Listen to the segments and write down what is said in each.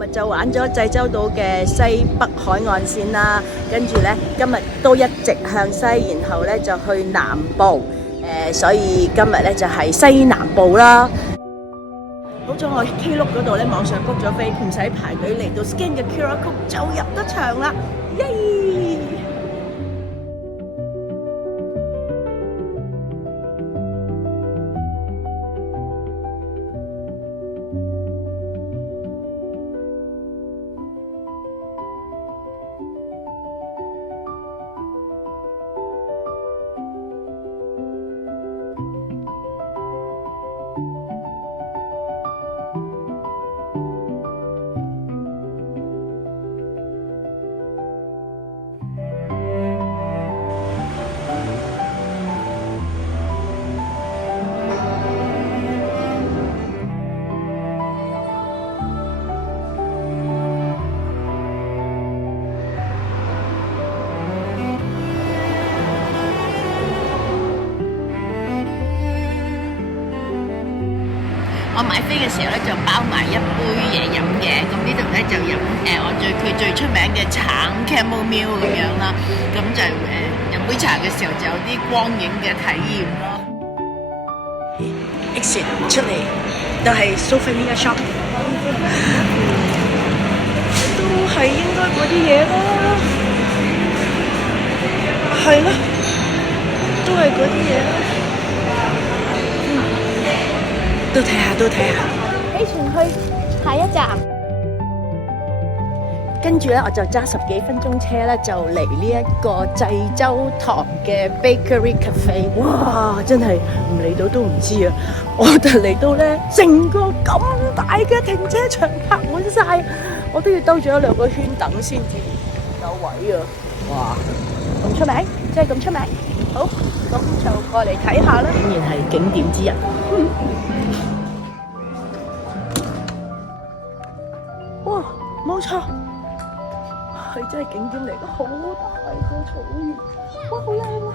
日就玩咗濟州島嘅西北海岸線啦，跟住呢，今日都一直向西，然後呢就去南部，所以今日呢就係西南部啦。好彩我 Klook 嗰度呢網上 book 咗飛，唔使排隊，嚟到 scan 嘅 QR code 就入得場啦，耶！我買飛嘅時候咧就包埋一杯嘢飲嘅，咁呢度咧就飲佢最出名嘅橙 chamomile 咁樣啦，咁就飲杯茶嘅時候就有啲光影嘅體驗咯。Exit 出嚟都係 souvenir shop， 都係應該嗰啲嘢啦，係咯，都係嗰啲嘢啦。都睇下，起程去下一站，跟住咧我就揸10幾分鐘車咧，就嚟呢一個濟州堂嘅 Bakery Cafe。哇！真係唔嚟到都唔知啊！我哋嚟到咧，成個咁大嘅停車場泊滿晒，我都要兜咗2個圈等先至有位啊！哇！咁出名，真係咁出名。好，咁就過嚟睇下啦。竟然係景點之一。哇，冇錯，係真係景點嚟嘅，好大個草原，哇，好靚啊！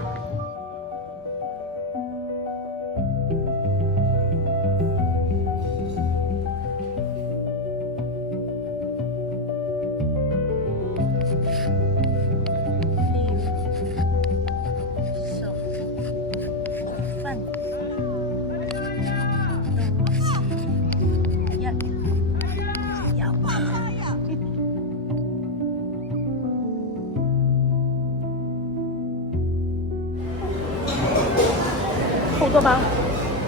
好多包，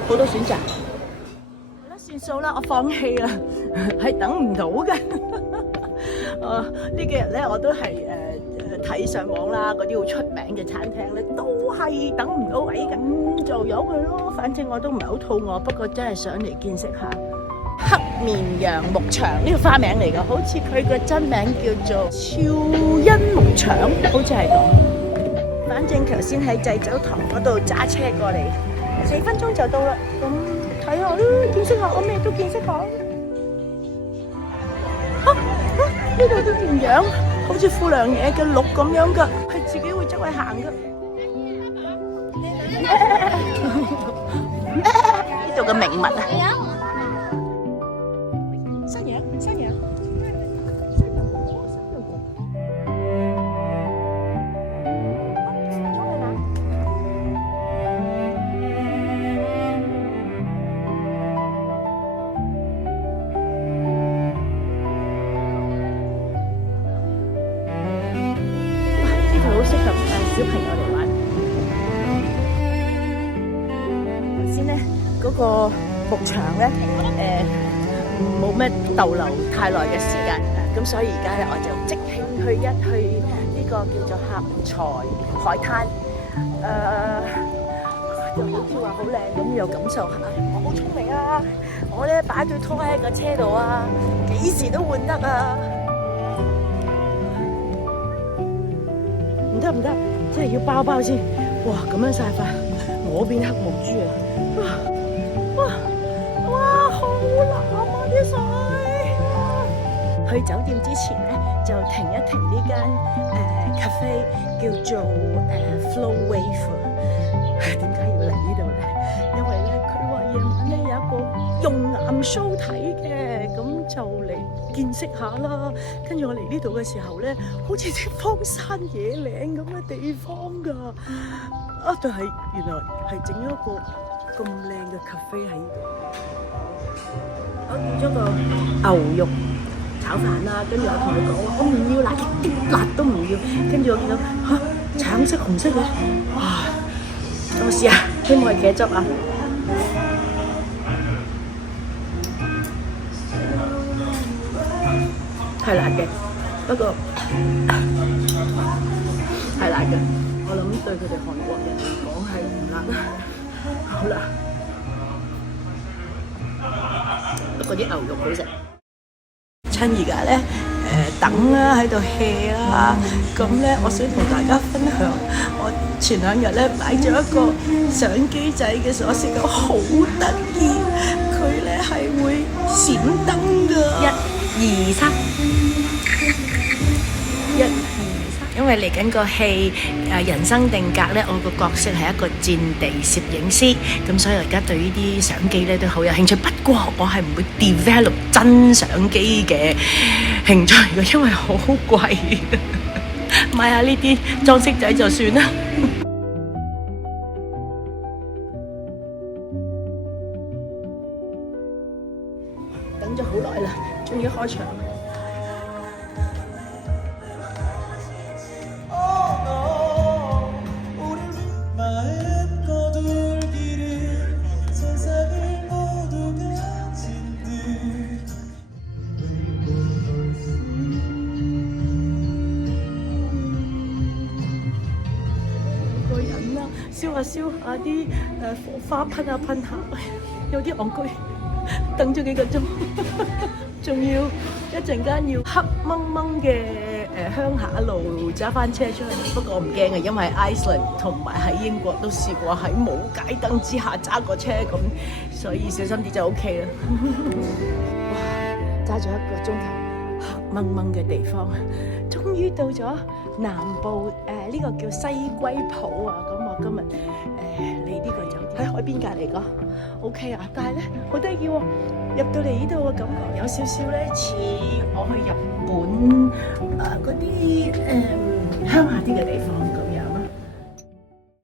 好多選擇。好啦，算數啦，我放棄啦，係等唔到嘅。呢幾日咧我都係睇上網啦，嗰啲好出名嘅餐廳咧都係等唔到位咁，就由佢咯。反正我都唔係好肚餓，不過真係想嚟見識下黑綿羊牧場呢個花名嚟㗎，好似佢個真名叫做肖恩牧場，好似係咁。反正頭先喺濟州堂嗰度揸車過嚟，4分鐘就到啦。咁睇下啦，見識下，我咩都見識下。呢度啲綿羊好似富良野嘅鹿咁樣㗎，係自己會周圍行㗎。呢度嘅名物啊！山羊。好適合小朋友嚟玩。頭先咧嗰個牧場咧，冇咩逗留太耐嘅時間，咁所以而家咧我就即興去呢個叫做合財海灘，就好似話好靚咁，又感受下。我好聰明啊！我咧擺對拖喺個車度啊，幾時都換得啊！唔得，即係要包先。哇，咁樣曬法，我變黑毛豬啊！哇，好藍啊啲水！去酒店之前咧，就停一停呢間cafe 叫做Flow Wave。點解要嚟呢度咧？因為咧佢話夜晚咧有一個熔岩 show 睇嘅，咁就嚟見識下啦。跟住我嚟呢度嘅時候咧，好似啲荒山野嶺咁嘅地方㗎。啊，但係原來係整咗一個咁靚嘅 cafe 喺度。我點咗個牛肉炒飯啦，跟住我同佢講，我唔要辣，一啲辣都唔要。跟住我見到橙色紅色嘅，哇！我試下，希望係茄汁啊！係辣嘅，不過係辣嘅。我諗對佢哋韓國人嚟講係唔辣啦，好辣。不過啲牛肉好食。趁而家咧等啦，喺度 hea 啦，咁咧我想同大家分享，我前2日咧買咗一個相機仔嘅鎖匙扣，好得意，佢咧係會閃燈㗎。1、2、3，1、2、3。因為嚟緊個戲人生定格咧，我個角色係一個戰地攝影師，咁所以我而家對呢啲相機咧都好有興趣。不過我係唔會 develop 真相機嘅興趣嘅，因為好貴，買下呢啲裝飾仔就算啦。等咗好耐啦，終於開場。燒下啲火花，噴下，有啲戇居，等咗幾個鐘，仲要一陣間要黑掹掹嘅鄉下路揸翻車出去。不過我唔驚嘅，因為 Iceland 同埋喺英國都試過喺冇街燈之下揸個車咁，所以小心啲就 OK 啦。哇！揸咗1個鐘頭。黑掹掹嘅地方，終於到咗南部呢個叫西歸浦啊！咁我今日嚟呢個酒店喺海邊隔離個 OK 啊，但係咧好得意喎，入到嚟呢度嘅感覺有少少咧似我去日本嗰啲鄉下啲嘅地方咁。